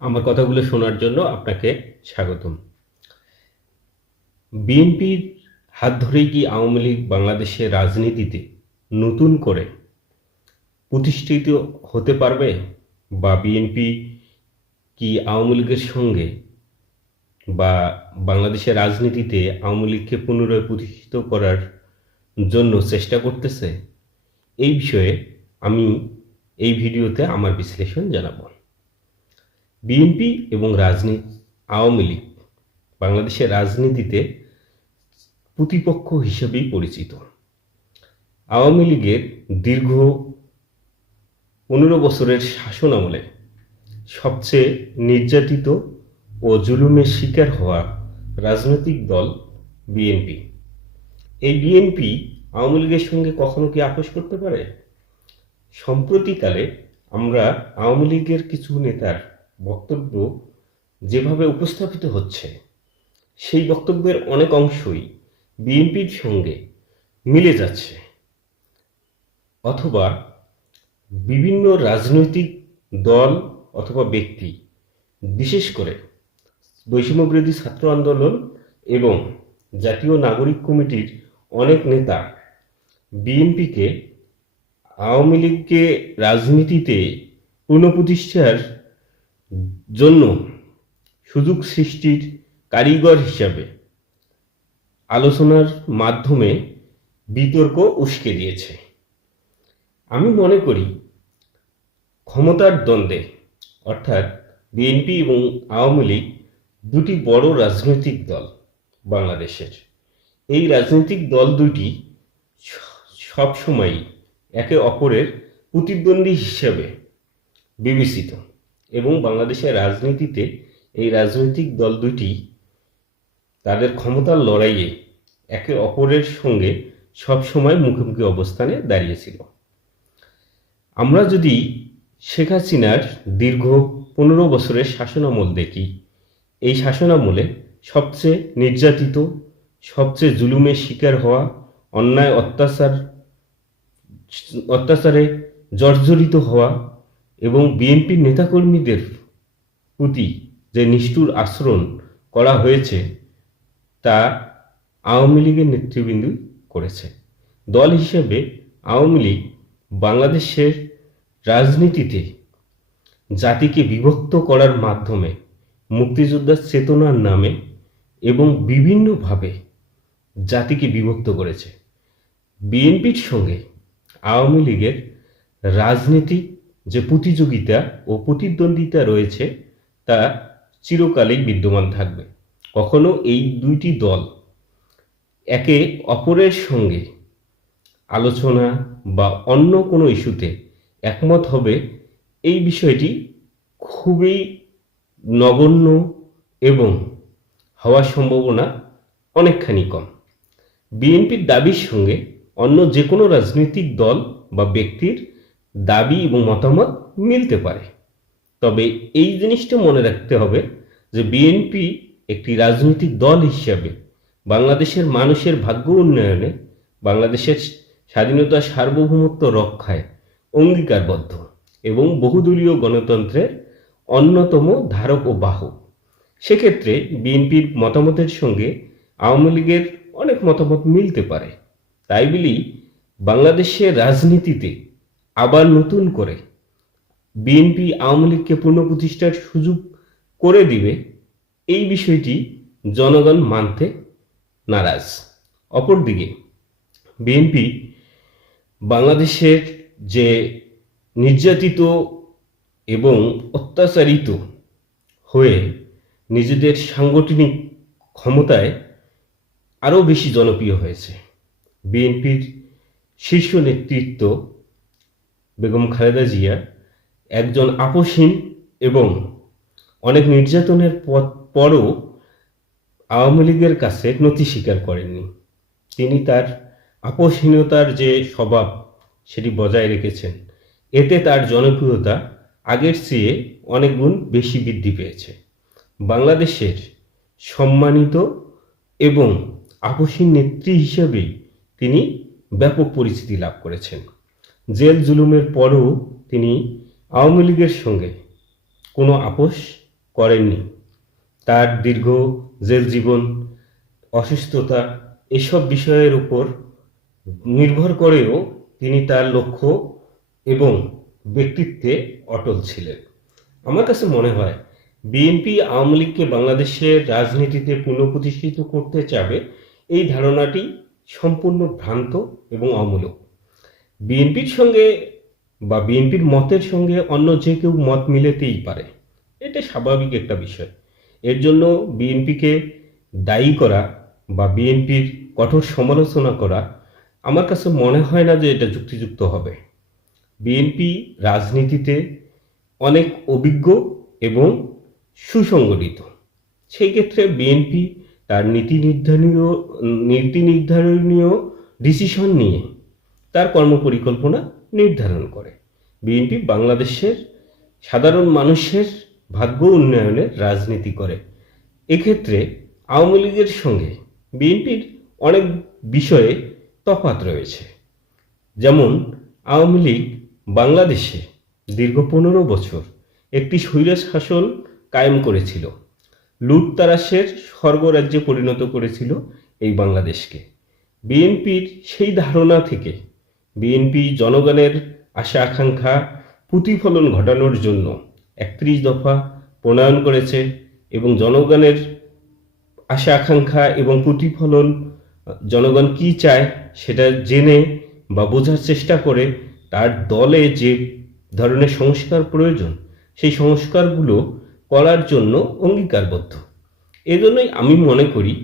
আমার কথাগুলো শোনার জন্য আপনাকে স্বাগতম। বিএনপির হাত ধরেই কি আওয়ামী লীগ বাংলাদেশের রাজনীতিতে নতুন করে প্রতিষ্ঠিত হতে পারবে, বা বিএনপি কি আওয়ামী লীগের সঙ্গে বা বাংলাদেশের রাজনীতিতে আওয়ামী লীগকে পুনরায় প্রতিষ্ঠিত করার জন্য চেষ্টা করতেছে? এই বিষয়ে আমি এই ভিডিওতে আমার বিশ্লেষণ জানাবো। বিএনপি এবং আওয়ামী লীগ বাংলাদেশের রাজনীতিতে প্রতিপক্ষ হিসেবেই পরিচিত। আওয়ামী লীগের দীর্ঘ 15 বছরের শাসন আমলে সবচেয়ে নির্যাতিত ও জুলুমের শিকার হওয়া রাজনৈতিক দল বিএনপি। এই বিএনপি আওয়ামী লীগের সঙ্গে কখনো কি আপোষ করতে পারে? সম্প্রতিকালে আমরা আওয়ামী লীগের কিছু নেতার বক্তব্য যেভাবে উপস্থাপিত হচ্ছে, সেই বক্তব্যের অনেক অংশই বিএনপির সঙ্গে মিলে যাচ্ছে, অথবা বিভিন্ন রাজনৈতিক দল অথবা ব্যক্তি, বিশেষ করে বৈষম্যবিরোধী ছাত্র আন্দোলন এবং জাতীয় নাগরিক কমিটির অনেক নেতা বিএনপিকে আওয়ামী লীগকে রাজনীতিতে পুনঃপ্রতিষ্ঠার জন্য সুযোগ সৃষ্টির কারিগর হিসাবে আলোচনার মাধ্যমে বিতর্ক উস্কে দিয়েছে। আমি মনে করি ক্ষমতার দ্বন্দ্বে, অর্থাৎ বিএনপি এবং আওয়ামী লীগ দুটি বড় রাজনৈতিক দল বাংলাদেশের। এই রাজনৈতিক দল দুটি সবসময়ই একে অপরের প্রতিদ্বন্দ্বী হিসাবে বিবেচিত, এবং বাংলাদেশের রাজনীতিতে এই রাজনৈতিক দল দুটি তাদের ক্ষমতার লড়াইয়ে একে অপরের সঙ্গে সবসময় মুখোমুখি অবস্থানে দাঁড়িয়েছিল। আমরা যদি শেখ হাসিনার দীর্ঘ 15 বছরের শাসনামল দেখি, এই শাসনামলে সবচেয়ে নির্যাতিত, সবচেয়ে জুলুমের শিকার হওয়া, অন্যায় অত্যাচারে জর্জরিত হওয়া এবং বিএনপির নেতাকর্মীদের প্রতি যে নিষ্ঠুর আচরণ করা হয়েছে, তা আওয়ামী লীগের নেতৃবৃন্দ করেছে। দল হিসেবে আওয়ামী লীগ বাংলাদেশের রাজনীতিতে জাতিকে বিভক্ত করার মাধ্যমে, মুক্তিযোদ্ধার চেতনার নামে এবং বিভিন্নভাবে জাতিকে বিভক্ত করেছে। বিএনপির সঙ্গে আওয়ামী লীগের রাজনীতিক যে প্রতিযোগিতা ও প্রতিদ্বন্দ্বিতা রয়েছে, তা চিরকালই বিদ্যমান থাকবে। কখনো এই দুইটি দল একে অপরের সঙ্গে আলোচনা বা অন্য কোনো ইস্যুতে একমত হবে, এই বিষয়টি খুবই নগণ্য এবং হওয়ার সম্ভাবনা অনেকখানি কম। বিএনপির দাবির সঙ্গে অন্য যে কোনো রাজনৈতিক দল বা ব্যক্তির দাবি এবং মতামত মিলতে পারে, তবে এই জিনিসটা মনে রাখতে হবে যে বিএনপি একটি রাজনৈতিক দল হিসাবে বাংলাদেশের মানুষের ভাগ্য উন্নয়নে, বাংলাদেশের স্বাধীনতা সার্বভৌমত্ব রক্ষায় অঙ্গীকারবদ্ধ এবং বহুদলীয় গণতন্ত্রের অন্যতম ধারক ও বাহক। সেক্ষেত্রে বিএনপির মতামতের সঙ্গে আওয়ামী লীগের অনেক মতামত মিলতে পারে। তাই বলি বাংলাদেশের রাজনীতিতে আবার নতুন করে বিএনপি আওয়ামী লীগকে পুনঃপ্রতিষ্ঠার সুযোগ করে দিবে, এই বিষয়টি জনগণ মানতে নারাজ। অপরদিকে বিএনপি বাংলাদেশের যে নির্যাতিত এবং অত্যাচারিত হয়ে নিজেদের সাংগঠনিক ক্ষমতায় আরও বেশি জনপ্রিয় হয়েছে, বিএনপির শীর্ষ নেতৃত্ব বেগম খালেদা জিয়া একজন আপোষহীন এবং অনেক নির্যাতনের পরও আওয়ামী লীগের কাছে নতি স্বীকার করেননি। তিনি তার আপোষহীনতার যে স্বভাব, সেটি বজায় রেখেছেন। এতে তার জনপ্রিয়তা আগের চেয়ে অনেক গুণ বেশি বৃদ্ধি পেয়েছে। বাংলাদেশের সম্মানিত এবং আপোষহীন নেত্রী হিসেবেই তিনি ব্যাপক পরিচিতি লাভ করেছেন। জেল জুলুমের পরও তিনি আওয়ামী লীগের সঙ্গে কোনো আপোষ করেননি। তার দীর্ঘ জেল জীবন, অসুস্থতা এসব বিষয়ের উপর নির্ভর করেও তিনি তার লক্ষ্য এবং ব্যক্তিত্বে অটল ছিলেন। আমার কাছে মনে হয় বিএনপি আওয়ামী লীগকে বাংলাদেশের রাজনীতিতে পুনঃপ্রতিষ্ঠিত করতে চাবে, এই ধারণাটি সম্পূর্ণ ভ্রান্ত এবং অমূলক। বিএনপির সঙ্গে বা বিএনপির মতের সঙ্গে অন্য যে কেউ মত মিলাতেই পারে, এটা স্বাভাবিক একটা বিষয়। এর জন্য বিএনপিকে দায়ী করা বা বিএনপির কঠোর সমালোচনা করা আমার কাছে মনে হয় না যে এটা যুক্তিযুক্ত হবে। বিএনপি রাজনীতিতে অনেক অভিজ্ঞ এবং সুসংগঠিত। সেই ক্ষেত্রে বিএনপি তার নীতি নির্ধারণীয় ডিসিশন নিয়ে তার কর্মপরিকল্পনা নির্ধারণ করে। বিএনপি বাংলাদেশের সাধারণ মানুষের ভাগ্য উন্নয়নের রাজনীতি করে। এক্ষেত্রে আওয়ামী লীগের সঙ্গে বিএনপির অনেক বিষয়ে তফাৎ রয়েছে। যেমন আওয়ামী লীগ বাংলাদেশে দীর্ঘ 15 বছর একটি স্বৈরাচারী শাসন কায়েম করেছিল, লুটতারাশের স্বর্গরাজ্যে পরিণত করেছিল এই বাংলাদেশকে। বিএনপির সেই ধারণা থেকে বিএনপি জনগণের আশা আকাঙ্ক্ষা প্রতিফলন ঘটানোর জন্য 31 দফা প্রণয়ন করেছে এবং জনগণের আশা আকাঙ্ক্ষা এবং প্রতিফলন, জনগণ কি চায় সেটা জেনে বা বোঝার চেষ্টা করে তার দলে যে ধরনের সংস্কার প্রয়োজন সেই সংস্কারগুলো করার জন্য অঙ্গীকারবদ্ধ। এজন্যই আমি মনে করি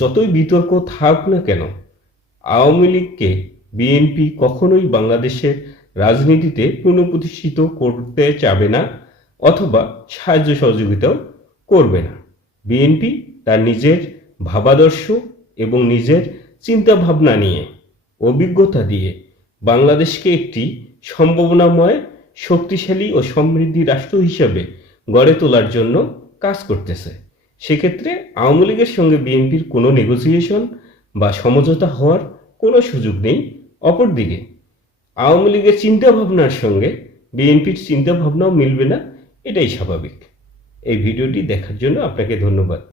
যতই বিতর্ক থাক না কেন, আওয়ামী লীগকে বিএনপি কখনোই বাংলাদেশের রাজনীতিতে পুনঃপ্রতিষ্ঠিত করতে চাবে না অথবা সাহায্য সহযোগিতাও করবে না। বিএনপি তার নিজের ভাবাদর্শ এবং নিজের চিন্তাভাবনা নিয়ে, অভিজ্ঞতা দিয়ে বাংলাদেশকে একটি সম্ভাবনাময়, শক্তিশালী ও সমৃদ্ধি রাষ্ট্র হিসাবে গড়ে তোলার জন্য কাজ করতেছে। সেক্ষেত্রে আওয়ামী লীগের সঙ্গে বিএনপির কোনো নেগোসিয়েশন বা সমঝোতা হওয়ার কোনো সুযোগ নেই। অপরদিকে আওয়ামী লীগের চিন্তাভাবনার সঙ্গে বিএনপির চিন্তাভাবনাও মিলবে না, এটাই স্বাভাবিক। এই ভিডিওটি দেখার জন্য আপনাকে ধন্যবাদ।